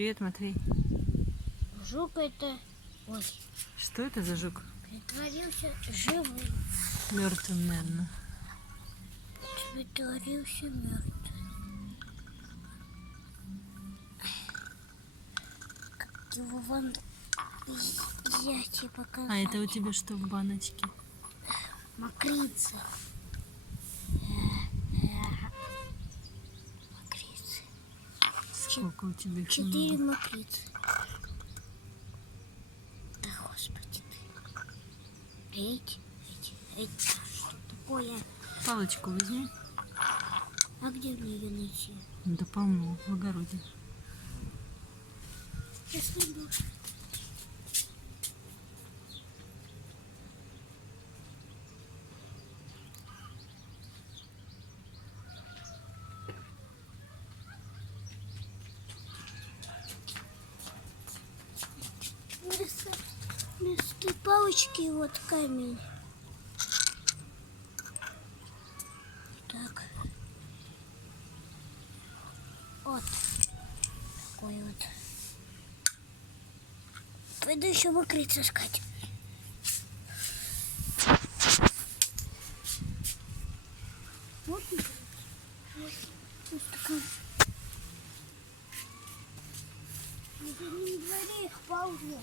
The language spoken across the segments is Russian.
Привет, Матвей. Жук это... Ой, Что это за жук? притворился живым. Мертвым, наверное. Притворился мертвым. Как его вам взять и показать? А это у тебя что в баночке? Мокрица. Мокрицы. Сколько у тебя их 4 много? мокрицы. Да господи ты. Эти. Что такое? Палочку возьми. А где мне ее найти? Да полно, в огороде. Сейчас найду. Вместо палочки вот камень. Так. Вот. Такой вот. Пойду еще мокрицу искать. Вот стакан. На заднем дворе их полно.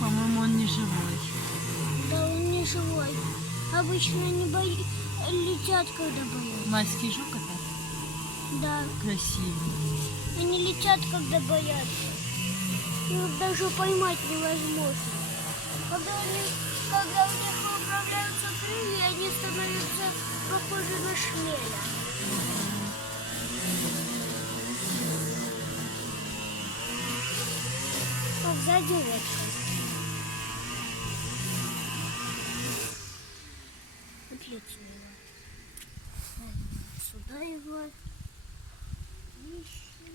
По-моему, он не живой. Да, он не живой. Обычно они летят, когда боятся. Майский жук это? Да, Красивый. они летят, когда боятся. Их даже поймать невозможно. Когда у них выправляются крылья, они становятся похожи на шмеля. А сзади ветка. Отлично его. Сюда его. Ищем.